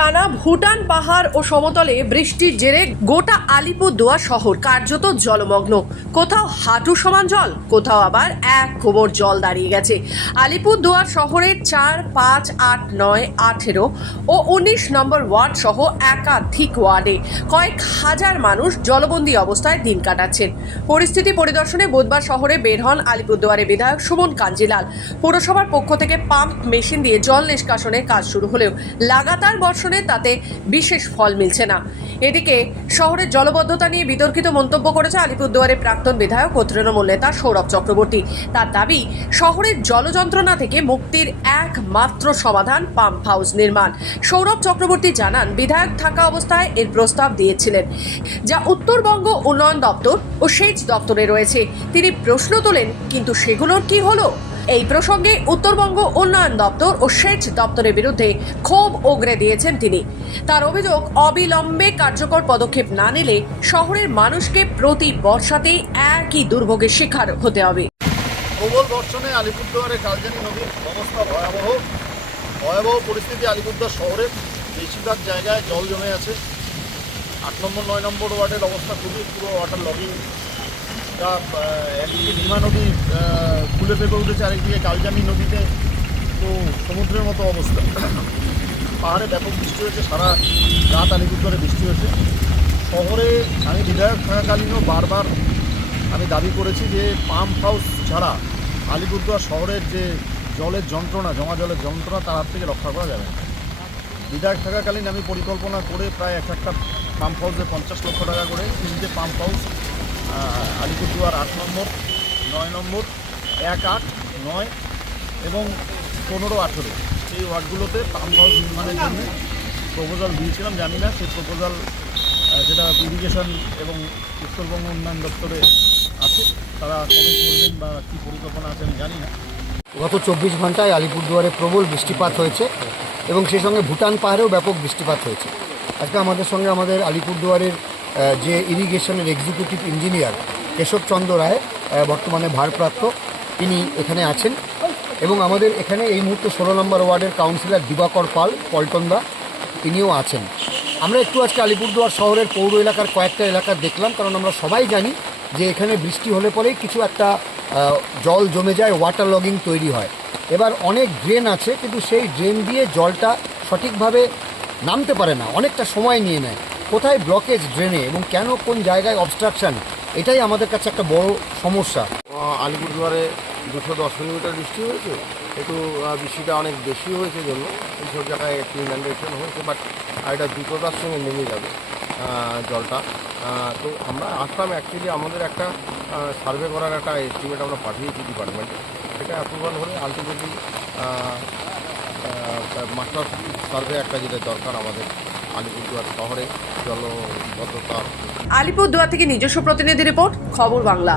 টানা ভুটান পাহাড় ও সমতলে বৃষ্টির জেরে গোটা আলিপুরদুয়ার শহর কার্যত জলমগ্ন। কোথাও হাঁটু সমান জল, কোথাও আবার এক কোমর জল দাঁড়িয়ে গেছে। আলিপুরদুয়ার শহরের চার, পাঁচ, আট, নয়, আঠেরো ও উনিশ নম্বর ওয়ার্ড সহ একাধিক ওয়ার্ডে কয়েক হাজার মানুষ জলবন্দী অবস্থায় দিন কাটাচ্ছেন। পরিস্থিতি পরিদর্শনে বুধবার শহরে বের হন আলিপুরদুয়ারে বিধায়ক সুমন কাঞ্জিলাল। পৌরসভার পক্ষ থেকে পাম্প মেশিন দিয়ে জল নিষ্কাশনের কাজ শুরু হলেও লাগাতার বর্ষণে তাতে বিশেষ ফল মিলছে না। এদিকে শহরের জলবদ্ধতা নিয়ে বিতর্কিত মন্তব্য করেছে আলিপুরদুয়ারের প্রাক্তন বিধায়ক ও তৃণমূল নেতা সৌরভ চক্রবর্তী। তার দাবি, শহরের জলযন্ত্রণা থেকে মুক্তির একমাত্র সমাধান পাম্প হাউস নির্মাণ। সৌরভ চক্রবর্তী জানান, বিধায়ক থাকা অবস্থায় এর প্রস্তাব দিয়েছিলেন, যা উত্তরবঙ্গ উন্নয়ন দপ্তর ও সেচ দপ্তরে রয়েছে। তিনি প্রশ্ন তোলেন, কিন্তু সেগুলোর কি হলো? এই প্রসঙ্গে উত্তরবঙ্গ উন্নয়ন দপ্তর ও সেচ দপ্তরের বিরুদ্ধে ক্ষোভ ওগরে দিয়েছেন তিনি। তার অভিযোগ, অবিলম্বে কার্যকর পদক্ষেপ না নিলে শহরের মানুষকে প্রতি বর্ষাতেই একই দুর্ভোগের শিকার হতে হবে। প্রবল বর্ষণে আলিপুরদুয়ারে কালজানি নদীর অবস্থা ভয়াবহ। ভয়াবহ পরিস্থিতি আলিপুরদুয়ার শহরের বেশিরভাগ জায়গায় জল জমে আছে। আট নম্বর, নয় নম্বর ওয়ার্ডের অবস্থা খুবই পুরো ওয়াটার লগিং একদিকে ভীমা নদী ফুলে ফেপে উঠেছে, আরেকদিকে কালজানি নদীতে। তো সমুদ্রের মতো অবস্থা। পাহাড়ে ব্যাপক বৃষ্টি হয়েছে, সারা রাত আলিপুরদুয়ারে বৃষ্টি হয়েছে। শহরে আমি বিধায়ক থাকাকালীনও বারবার আমি দাবি করেছি যে পাম্প হাউস ছাড়া আলিপুরদুয়ার শহরের যে জলের যন্ত্রণা, জমা জলের যন্ত্রণা, তার হাত থেকে রক্ষা করা যাবে না। বিধায়ক থাকাকালীন আমি পরিকল্পনা করে প্রায় এক একটা পাম্প হাউসে পঞ্চাশ লক্ষ টাকা করে তিনটে পাম্প হাউস আলিপুরদুয়ার আট নম্বর, নয় নম্বর, এক আট, নয় এবং পনেরো আঠেরো। এই ওয়ার্ডগুলোতে পাম্প হাউস নির্মাণের জন্য প্রপোজাল দিয়েছিলাম, জানি না, সেই প্রপোজাল যেটা ইরিগেশন এবং উত্তরবঙ্গ উন্নয়ন দপ্তরে আছে, তারা কবে করবেন বা কী পরিকল্পনা আছে আমি জানি না। গত চব্বিশ ঘন্টায় আলিপুরদুয়ারে প্রবল বৃষ্টিপাত হয়েছে এবং সেই সঙ্গে ভুটান পাহাড়েও ব্যাপক বৃষ্টিপাত হয়েছে। আজকে আমাদের সঙ্গে আমাদের আলিপুরদুয়ারের যে ইরিগেশনের এক্সিকিউটিভ ইঞ্জিনিয়ার কেশবচন্দ্র রায় বর্তমানে ভারপ্রাপ্ত, তিনি এখানে আছেন। এবং আমাদের এখানে এই মুহূর্তে ষোলো নম্বর ওয়ার্ডের কাউন্সিলর দিবাকর পাল পল্টনদা তিনিও আছেন। আমরা একটু আজকে আলিপুরদুয়ার শহরের পৌর এলাকার কয়েকটা এলাকা দেখলাম, কারণ আমরা সবাই জানি যে এখানে বৃষ্টি হলে পরেই কিছু একটা জল জমে যায় ওয়াটার লগিং তৈরি হয়। এবার অনেক ড্রেন আছে, কিন্তু সেই ড্রেন দিয়ে জলটা সঠিকভাবে নামতে পারে না, অনেকটা সময় নিয়ে নেয়। কোথায় ব্লকেজ ড্রেনে এবং কেন কোন জায়গায় অবস্ট্রাকশন এটাই আমাদের কাছে একটা বড় সমস্যা। আলিপুরদুয়ারে দুশো দশ মিলিমিটার বৃষ্টি হয়েছে। একটু বৃষ্টিটা অনেক বেশি হয়েছে জন্য। এইসব জায়গায় একটু হয়েছে বাট এটা দ্রুততার সঙ্গে নেমে যাবে জলটা। তো আমরা আসলাম অ্যাকচুয়ালি আমাদের একটা সার্ভে করার একটা এস্টিমেট আমরা পাঠিয়েছি ডিপার্টমেন্টে সেটা অ্যাপ্রুভাল হলে আলটিমেটলি মাস্টার সার্ভে একটা যেটা দরকার আমাদের। আলিপুরদুয়ার শহরে জলবদ্ধতা আলিপুরদুয়ার থেকে নিজস্ব প্রতিনিধি রিপোর্ট খবর বাংলা।